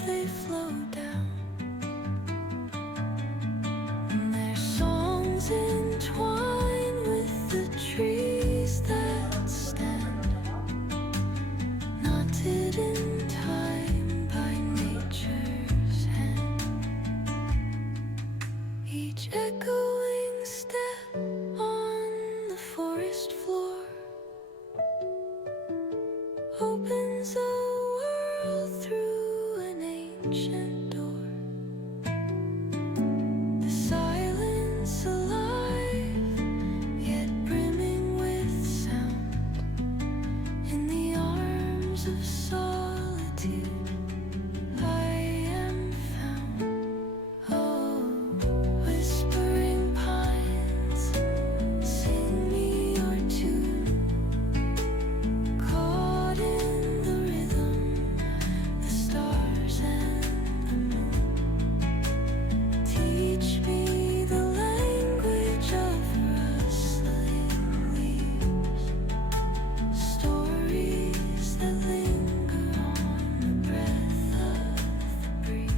as they flow down. And their songs entwine with the trees that stand, knotted in time by nature's hand. Each echoing step on the forest floor opens a world through an ancient door. The silence alive, yet brimming with sound. In the arms of solitude I am found. Oh, whispering pines, sing me your tune. Caught in the rhythm, the stars and the moon. Teach me the language of rustling leaves, stories that linger on the breath of the breeze.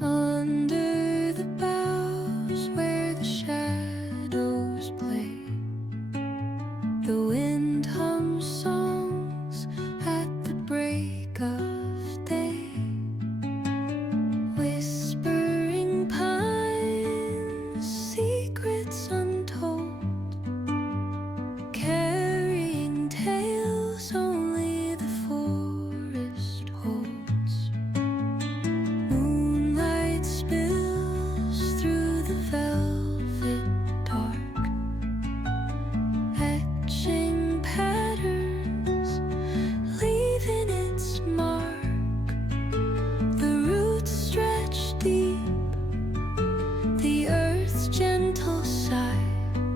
Under the boughs where the shadows play, the wind hums songs at the break of day. Whispering pines, secrets untold, carrying tales only the forest holds. Moonlight spills through the velvet dark, etching patterns, leaving its mark. The roots stretch deep, the earth's gentle sigh,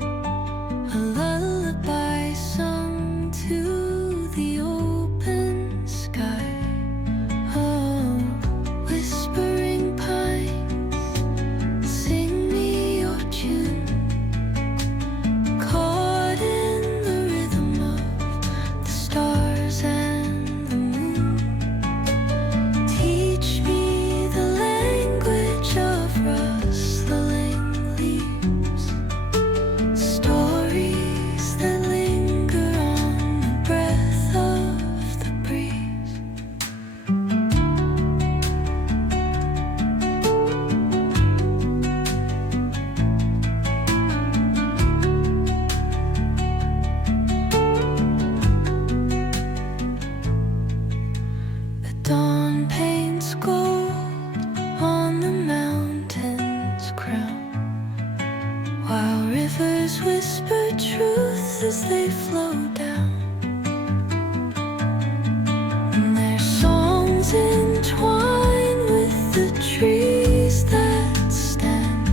a lullaby sung to the open sky. Oh, whispering pines, sing me your tune. Caught in the rhythm of the stars and the moon. Teach me the language of rustling leaves, stories that linger on the breath of the breeze. The dawn paints gold on the mountain's crown, while rivers whisper truth as they flow down. And their songs entwine with the trees that stand,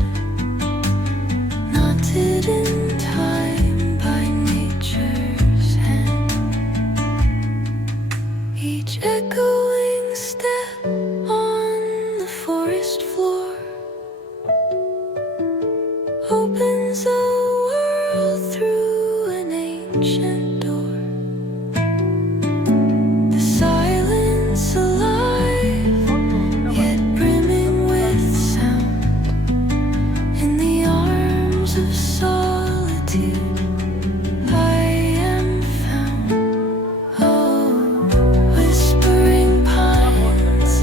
knotted in time by nature's hand. Each echoing step on the forest floor opens a world through an ancient door. The silence alive, yet brimming with sound. In the arms of solitude I am found. Oh, whispering pines,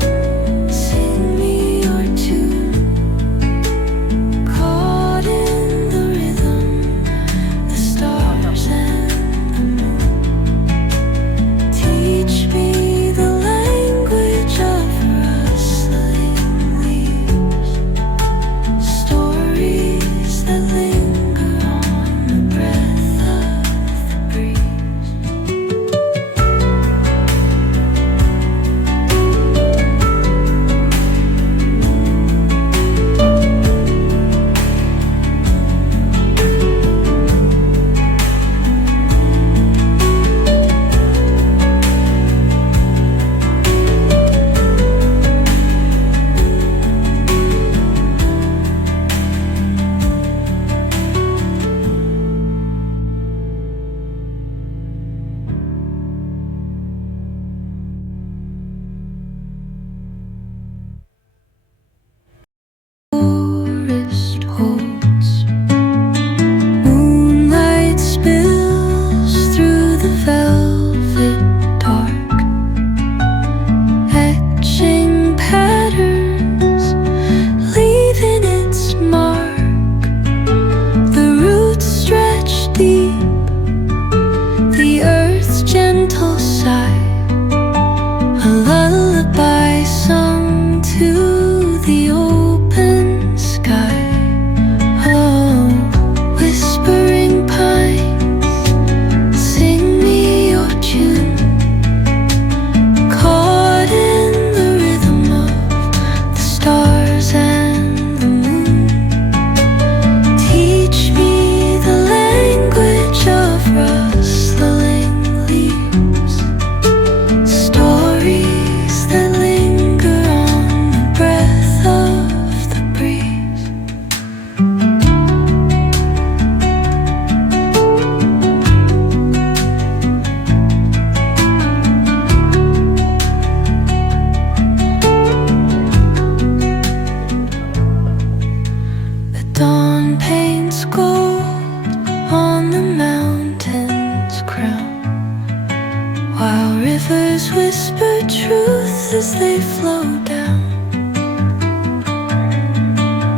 whisper truths as they flow down.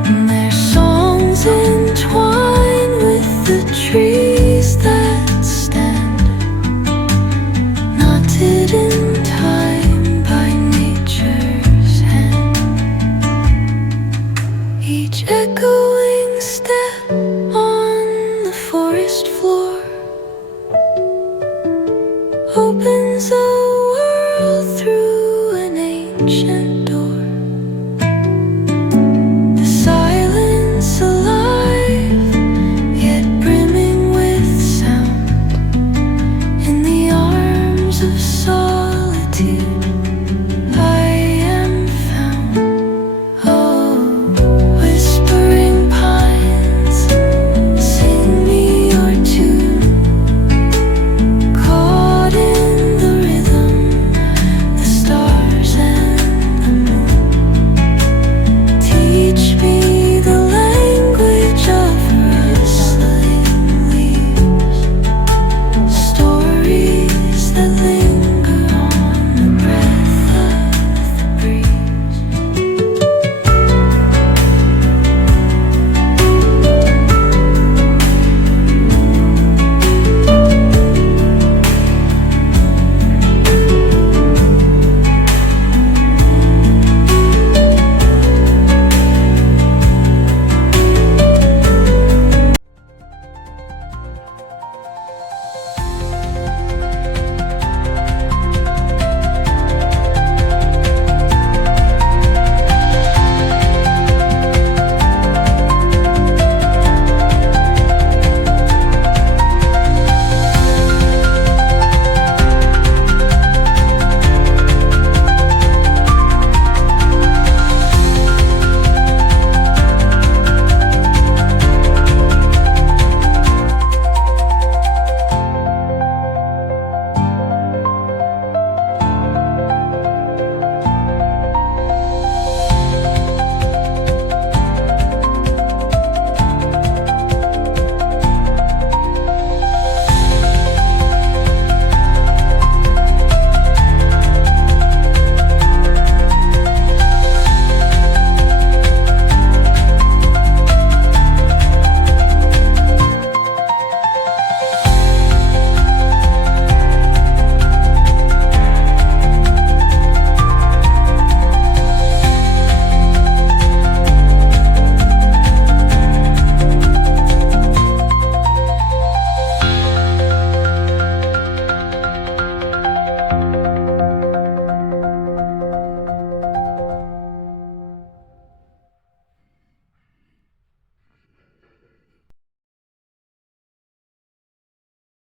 And their songs entwine with the trees that stand, knotted in time by nature's hand. Each echoing step on the forest floor opens a world through an ancient